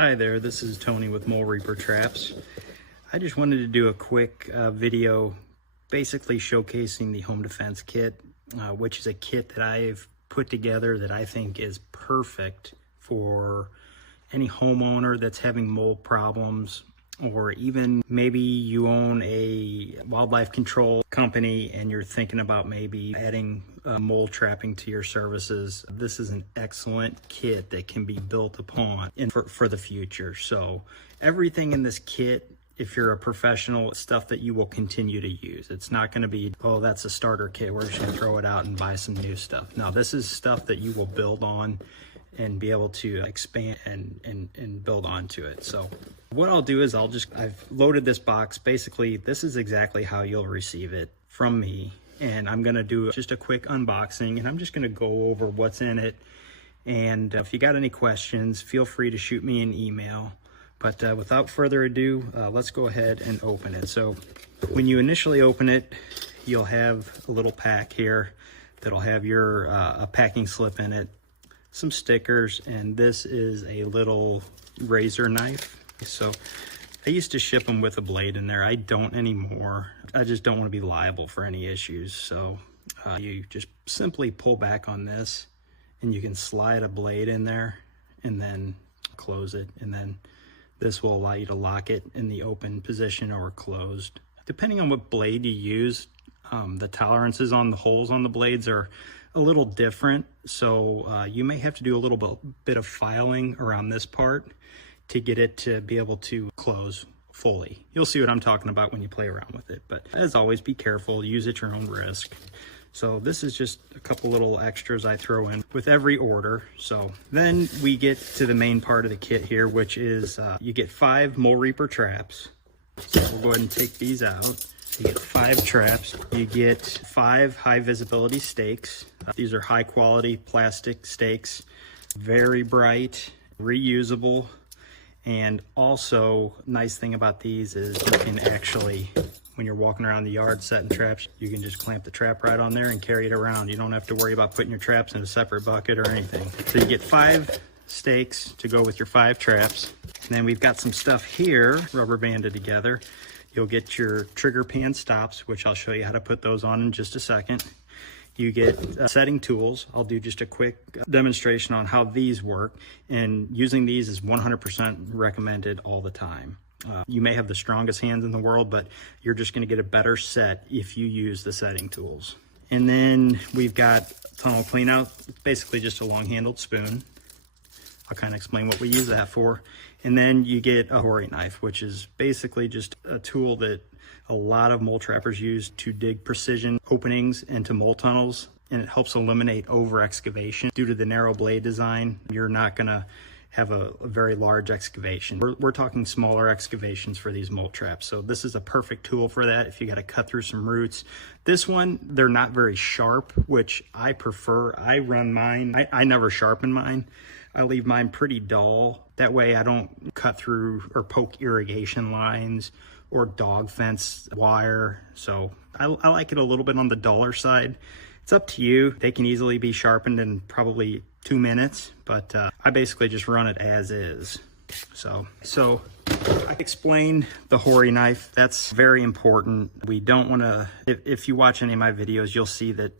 Hi there, this is Tony with Mole Reaper Traps. I just wanted to do a quick video basically showcasing the home defense kit, which is a kit that I've put together that I think is perfect for any homeowner that's having mold problems, or even maybe you own a wildlife control company and you're thinking about maybe adding mold trapping to your services. This is an excellent kit that can be built upon and for the future. So everything in this kit, if you're a professional, stuff that you will continue to use. It's not going to be, oh, that's a starter kit, we're just going to throw it out and buy some new stuff. No, this is stuff that you will build on and be able to expand and build onto it. So what I'll do is I've loaded this box. Basically, this is exactly how you'll receive it from me. And I'm gonna do just a quick unboxing, and I'm just gonna go over what's in it. And if you got any questions, feel free to shoot me an email. But without further ado, let's go ahead and open it. So when you initially open it, you'll have a little pack here that'll have your a packing slip in it, some stickers, and this is a little razor knife. So I used to ship them with a blade in there. I don't anymore. I just don't want to be liable for any issues. So you just simply pull back on this and you can slide a blade in there and then close it. And then this will allow you to lock it in the open position or closed. Depending on what blade you use, the tolerances on the holes on the blades are a little different. So you may have to do a little bit of filing around this part to get it to be able to close fully. You'll see what I'm talking about when you play around with it. But as always, be careful, use at your own risk. So this is just a couple little extras I throw in with every order. So then we get to the main part of the kit here, which is you get 5 Mole Reaper traps. So we'll go ahead and take these out. You get 5 traps. You get 5 high visibility stakes. These are high quality plastic stakes, very bright, reusable. And also, nice thing about these is you can actually, when you're walking around the yard setting traps, you can just clamp the trap right on there and carry it around. You don't have to worry about putting your traps in a separate bucket or anything. So you get 5 stakes to go with your 5 traps. And then we've got some stuff here, rubber banded together. You'll get your trigger pan stops, which I'll show you how to put those on in just a second. You get setting tools. I'll do just a quick demonstration on how these work, and using these is 100% recommended all the time. You may have the strongest hands in the world, but you're just going to get a better set if you use the setting tools. And then we've got tunnel cleanout, basically just a long-handled spoon. I'll kind of explain what we use that for. And then you get a Hori knife, which is basically just a tool that a lot of mole trappers use to dig precision openings into mole tunnels, and it helps eliminate over excavation. Due to the narrow blade design, you're not gonna have a very large excavation. We're talking smaller excavations for these mole traps. So this is a perfect tool for that if you gotta cut through some roots. This one, they're not very sharp, which I prefer. I run mine, I never sharpen mine. I leave mine pretty dull. That way I don't cut through or poke irrigation lines or dog fence wire. So I like it a little bit on the duller side. It's up to you. They can easily be sharpened in probably 2 minutes, but I basically just run it as is. So I explained the Hori knife. That's very important. We don't want to, if you watch any of my videos, you'll see that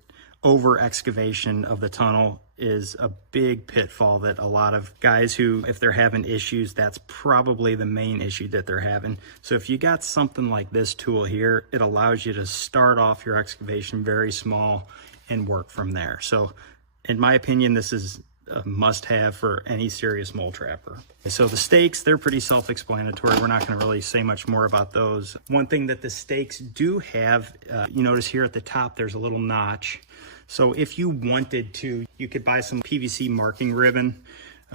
over excavation of the tunnel is a big pitfall that a lot of guys who, if they're having issues, that's probably the main issue that they're having. So if you got something like this tool here, it allows you to start off your excavation very small and work from there. So in my opinion, this is a must-have for any serious mole trapper. So the stakes, they're pretty self-explanatory. We're not going to really say much more about those. One thing that the stakes do have, you notice here at the top, there's a little notch. So if you wanted to, you could buy some PVC marking ribbon.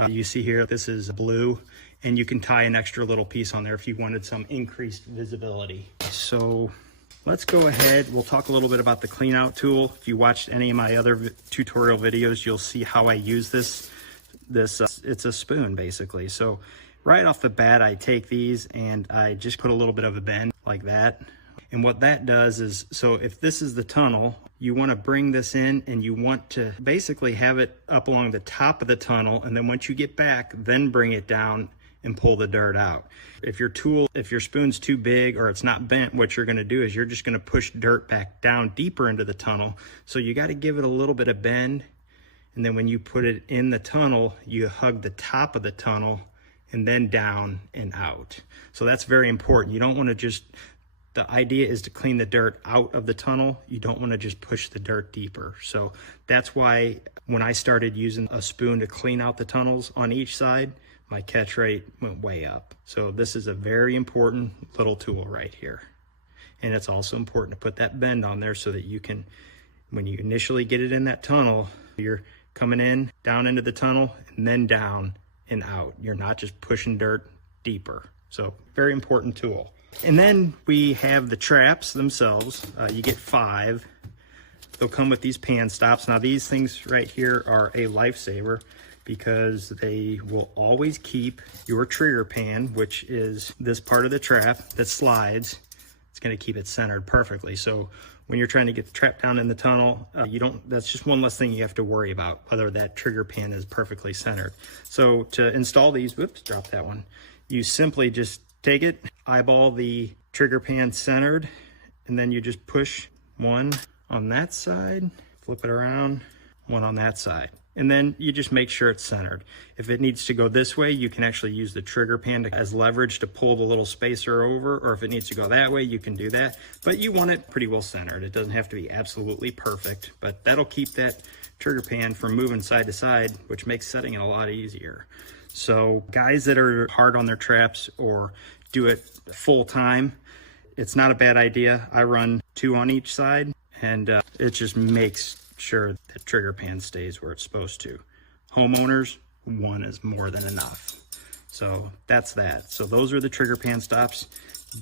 You see here, this is blue, and you can tie an extra little piece on there if you wanted some increased visibility. So let's go ahead. We'll talk a little bit about the cleanout tool. If you watched any of my other tutorial videos, you'll see how I use this. It's a spoon basically. So right off the bat, I take these and I just put a little bit of a bend like that. And what that does is, so if this is the tunnel, you want to bring this in and you want to basically have it up along the top of the tunnel. And then once you get back, then bring it down and pull the dirt out. If your spoon's too big or it's not bent, what you're gonna do is you're just gonna push dirt back down deeper into the tunnel. So you gotta give it a little bit of bend. And then when you put it in the tunnel, you hug the top of the tunnel and then down and out. So that's very important. You don't wanna the idea is to clean the dirt out of the tunnel. You don't wanna just push the dirt deeper. So that's why when I started using a spoon to clean out the tunnels on each side, my catch rate went way up. So this is a very important little tool right here. And it's also important to put that bend on there so that you can, when you initially get it in that tunnel, you're coming in, down into the tunnel, and then down and out. You're not just pushing dirt deeper. So very important tool. And then we have the traps themselves. You get 5. They'll come with these pan stops. Now these things right here are a lifesaver because they will always keep your trigger pan, which is this part of the trap that slides. It's gonna keep it centered perfectly. So when you're trying to get the trap down in the tunnel, that's just one less thing you have to worry about, whether that trigger pan is perfectly centered. So to install these, whoops, drop that one. You simply just take it, eyeball the trigger pan centered, and then you just push one on that side, flip it around, one on that side. And then you just make sure it's centered. If it needs to go this way, you can actually use the trigger pan as leverage to pull the little spacer over, or if it needs to go that way, you can do that. But you want it pretty well centered. It doesn't have to be absolutely perfect, but that'll keep that trigger pan from moving side to side, which makes setting it a lot easier. So guys that are hard on their traps or do it full time, it's not a bad idea. I run 2 on each side, and it just makes sure the trigger pan stays where it's supposed to. Homeowners, 1 is more than enough. So that's that. So those are the trigger pan stops.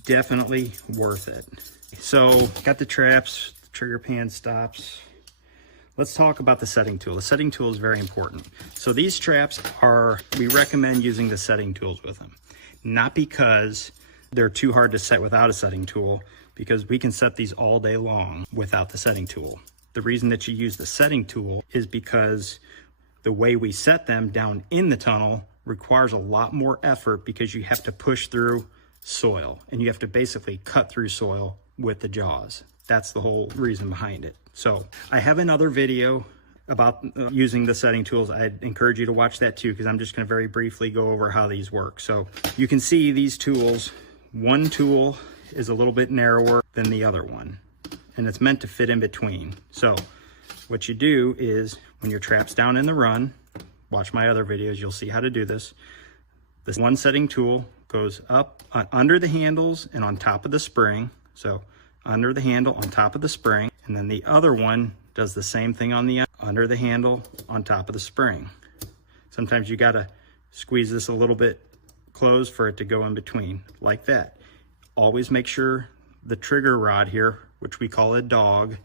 Definitely worth it. So got the traps, the trigger pan stops. Let's talk about the setting tool. The setting tool is very important. So these traps we recommend using the setting tools with them. Not because they're too hard to set without a setting tool, because we can set these all day long without the setting tool. The reason that you use the setting tool is because the way we set them down in the tunnel requires a lot more effort because you have to push through soil and you have to basically cut through soil with the jaws. That's the whole reason behind it. So I have another video about using the setting tools. I'd encourage you to watch that too, because I'm just going to very briefly go over how these work. So you can see these tools, one tool is a little bit narrower than the other one, and it's meant to fit in between. So what you do is when your trap's down in the run, watch my other videos, you'll see how to do this. This one setting tool goes up under the handles and on top of the spring. So under the handle, on top of the spring, and then the other one does the same thing on the under the handle, on top of the spring. Sometimes you gotta squeeze this a little bit closed for it to go in between, like that. Always make sure the trigger rod here, which we call a dog,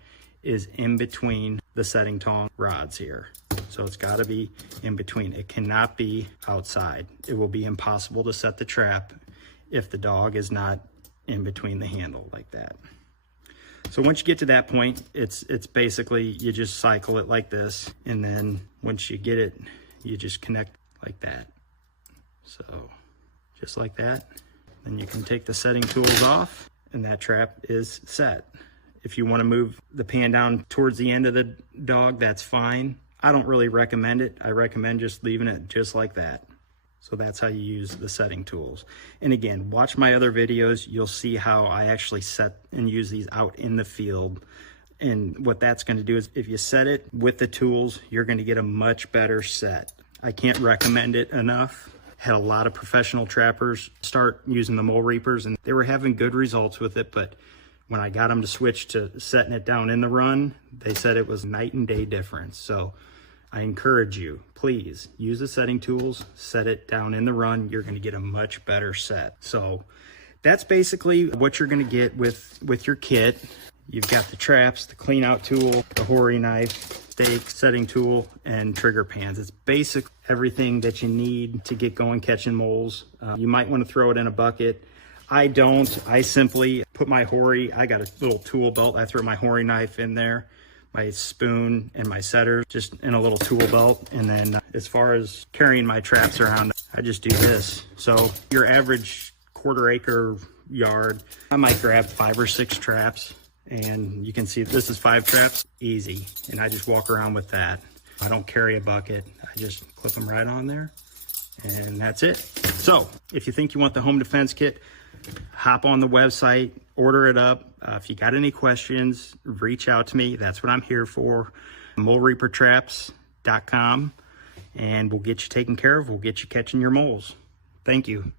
is in between the setting tong rods here. So it's gotta be in between. It cannot be outside. It will be impossible to set the trap if the dog is not in between the handle like that. So once you get to that point, it's basically, you just cycle it like this, and then once you get it, you just connect like that. So just like that. Then you can take the setting tools off, and that trap is set. If you want to move the pan down towards the end of the dog, that's fine. I don't really recommend it. I recommend just leaving it just like that. So that's how you use the setting tools. And again, watch my other videos. You'll see how I actually set and use these out in the field. And what that's going to do is if you set it with the tools, you're going to get a much better set. I can't recommend it enough. Had a lot of professional trappers start using the mole reapers, and they were having good results with it. But when I got them to switch to setting it down in the run, they said it was night and day difference. So I encourage you, please use the setting tools, set it down in the run. You're going to get a much better set. So that's basically what you're going to get with your kit. You've got the traps, the clean out tool, the Hori knife, stake, setting tool, and trigger pans. It's basic everything that you need to get going catching moles. You might want to throw it in a bucket. I don't. I simply put my Hori, I got a little tool belt. I throw my Hori knife in there, my spoon and my setter just in a little tool belt. And then as far as carrying my traps around, I just do this. So your average quarter-acre yard, I might grab 5 or 6 traps, and you can see this is 5 traps, easy. And I just walk around with that. I don't carry a bucket. I just clip them right on there, and that's it. So if you think you want the home defense kit, hop on the website, order it up. If you got any questions, reach out to me. That's what I'm here for. 𝗨𝗃𝗄𝗃𝗃traps.com, and we'll get you taken care of. We'll get you catching your moles. Thank you.